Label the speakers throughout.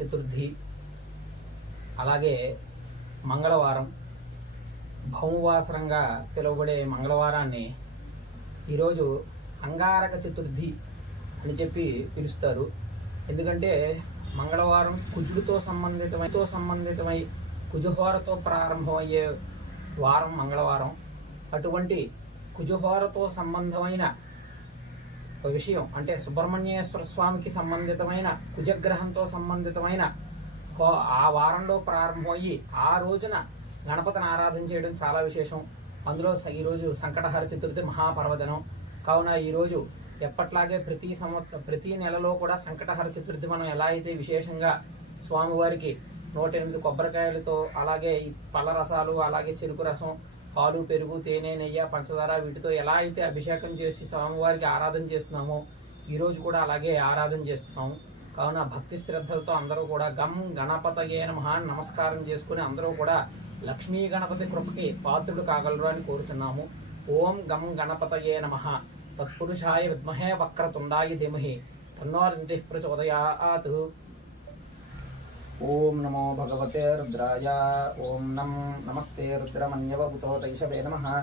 Speaker 1: చతుర్థి అలాగే మంగళవారం. భౌమవాసరంగా పిలువబడే మంగళవారాన్ని ఈరోజు అంగారక చతుర్థి అని చెప్పి పిలుస్తారు. ఎందుకంటే మంగళవారం కుజుడితో సంబంధితమైతో సంబంధితమై కుజహోరతో ప్రారంభమయ్యే వారం మంగళవారం. అటువంటి కుజహోరతో సంబంధమైన విషయం. అంటే సుబ్రహ్మణ్యేశ్వర స్వామికి సంబంధితమైన కుజగ్రహంతో సంబంధితమైన హో- ఆ వారంలో ప్రారంభమయ్యి ఆ రోజున గణపతిని ఆరాధన చేయడం చాలా విశేషం. అందులో ఈరోజు సంకటహర చతుర్థి మహాపర్వదనం. కావున ఈరోజు ఎప్పట్లాగే ప్రతి సంవత్సరం ప్రతి నెలలో కూడా సంకటహర చతుర్థి మనం ఎలా అయితే విశేషంగా స్వామివారికి నూట ఎనిమిది కొబ్బరికాయలతో అలాగే ఈ పళ్ళ రసాలు అలాగే చెరుకు రసం పాలు పెరుగు తేనె నెయ్యి పంచదార వీటితో ఎలా అయితే అభిషేకం చేసి స్వామివారికి ఆరాధన చేస్తున్నామో ఈరోజు కూడా అలాగే ఆరాధన చేస్తున్నాము. కావున భక్తి శ్రద్ధలతో అందరూ కూడా గం గణపతయే నమః అని నమస్కారం చేసుకుని అందరూ కూడా లక్ష్మీ గణపతి కృపకి పాత్రుడు కాగలరు అని కోరుచున్నాము. ఓం గం గణపతయే నమ. తత్పురుషాయ విద్మహే వక్రతుండాయ ధీమహి. తన్నోరింతి ప్రచోదయాత్. ओम नमो भगवते रुद्राय ओम नम, नमस्ते रुद्रमन्यवभूतो तैषवे नमः।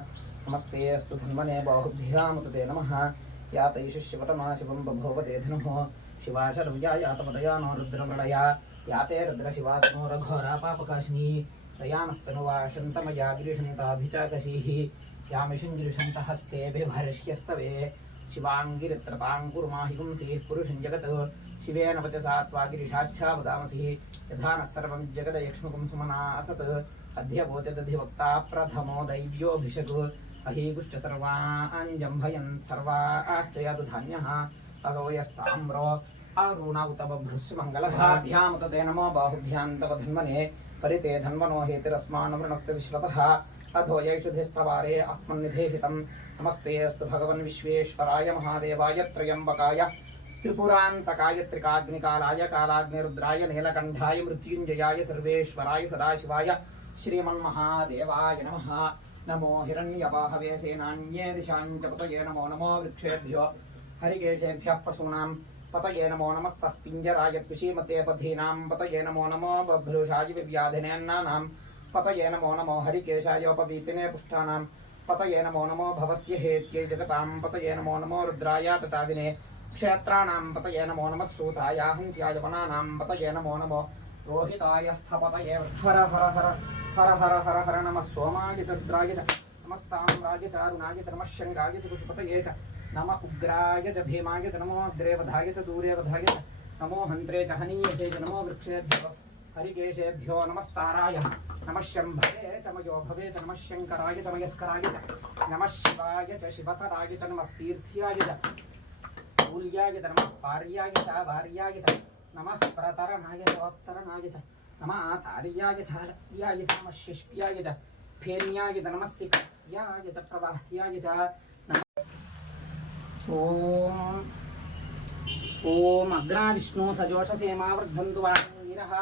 Speaker 1: नमस्ते अस्तु धन्वने बाहुभ्यां कृते नमः। या तैष शिवतमा शिवं बभूव ते धनुः। शिवाशरव्या या तपतया नो रुद्रमृडया। या ते रुद्रशिवातनो रघोरा पापकाशिनी। तया शमया गिरिशन्ताभिचाकशीः यामिषुङ्गिरिशन्तहस्ते बिभर्ष्यस्तवे। शिवाङ्गिरित्रपाङ्कुर्माहि पुंसीः पुरुषं जगत्। शिवेन वचसा त्वा गिरिशाख्या वदामसि यथा नः सर्वं जगदयक्ष्मकं सुमनासत्। अध्यवोचदधिवक्ता प्रथमो दैव्योऽभिषक्। अहीगुश्च सर्वाञ्जम्भयन् सर्वाश्च यदुधान्यः असो यस्ताम्रो अरुण उत बभ्रुस्मङ्गलभाभ्यां तते नमो बाहुभ्यां तव धन्वने। परिते धन्वनो हेतिरस्मान्वृणक्तविश्वतः अधो यैषुधिस्तवारे अस्मन्निधे हितं नमस्ते अस्तु भगवन् विश्वेश्वराय महादेवाय त्रयम्बकाय त्रिपुरान्तकाय त्रिकाग्निकालाय कालाग्निरुद्राय, नीलकण्ठाय, मृत्युञ्जयाय, सर्वेश्वराय, सदाशिवाय, श्रीमन्महादेवाय नमः। नमो हिरण्यवाहवे सेनान्ये दिशां च पतये नमो नमो वृक्षेभ्यो, हरिकेशेभ्यः पशूनां पतये नमो नमः सस्पिञ्जराय कृषिमते पथीनां पतये नमो नमो बभ्रुषाय विव्याधिनेन्नानां पतये नमो नमो हरिकेशायोपवीतिने पुष्टानां पतये नमो नमो भवस्य हेत्यै जगतां पतये नमो नमो रुद्राय प्रताविने क्षेत्राणां पतये नमो नमः सूताय पतये नमो नमो। रोहिताय, स्थपतये, हर हर हर हर हर हर हर नमः। सोमाय च, रुद्राय च नमस्ताम्राय च, अरुणाय च, नमः शङ्गाय च नम उग्राय च, भीमाय च, नमो अग्रे वधाय च दूरे वधाय च, नमो हन्त्रे च, हनीयसे च, नमो वृक्षेभ्यो, हरिकेशेभ्यो, नमस्ताराय, नमः शम्भवे च, मयो भवे च, नमः शङ्कराय च, मयस्कराय च, नमः शिवाय च, शिवतराय च, नमस्तीर्थ्याय च नमः पार्याय च भार्याय च नमः प्रतरणाय च उत्तरणाय च नमः तार्याय च च नमः विष्णु सजोषसेमा वर्धन्तु वाणीरः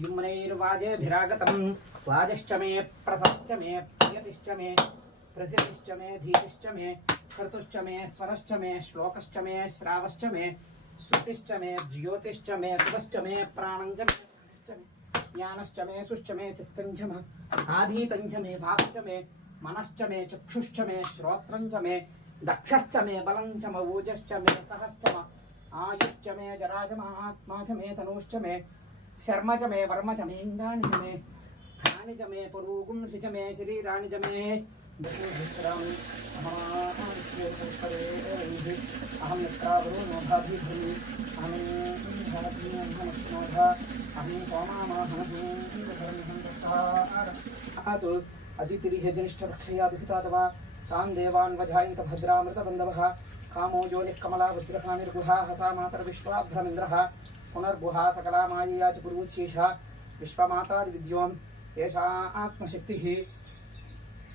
Speaker 1: युम्नैर्वाजेभिरागतं वाजश्च मे प्रसश्च मे प्रियतिश्च मे प्रसिद्धिश्च मे, धीतिश्च मे। क्रतुश्च मे स्वरश्च मे श्लोकश्च मे श्रावश्च मे श्रुतिश्च मे ज्योतिश्च मे शुभश्च मे प्राणञ्च मे ज्ञानश्च मे सुश्च मे चित्तञ्च मे आधीतञ्च मे वाक्च मे मनश्च मे चक्षुश्च मे श्रोत्रञ्च मे दक्षश्च मे बलञ्च म ऊजश्च मे सहश्च म आयुश्च मे जरा च महात्मा च मे तनुश्च मे शर्म च मे वर्म च मे इन्द्राणि च मे स्थानि च मे पुरूगुंसि च मे शरीराणि च मे दशविक्रम् अहं मित्रावरो देवान् भद्रामृतबन्धवः कामो योनिः कमला वज्रकानिर्गुहा हसा मातर्विश्वाभ्रमिन्द्रः पुनर्गुहा सकला मायया च पुरुच्येषा विश्वमातादिविद्योन् एषा आत्मशक्तिः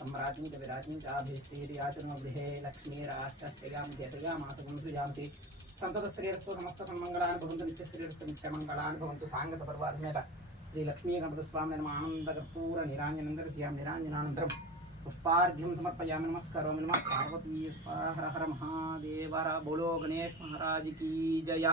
Speaker 1: सम्राज्ञी कविराज्ञी चाभिश्रीर्याचर्मगृहे लक्ष्मीराष्टगां केतयामासगं सृजांसि सन्ततश्रीरस्तु नमस्तसन्मङ्गलानि भवन्तु, नित्यश्रीरस्तु नित्यमङ्गलानि भवन्तु। साङ्गतपर्वासमेत श्रीलक्ष्मीगणपतिस्वामिनम् आनन्दकर्पूरनिराञ्जनन्दरस्यां निराञ्जनानन्तरं पुष्पार्घ्यं समर्पयामि। नमस्करोमि नमः। पार्वती हर हर महादेव। बोलो गणेश महाराज की जय।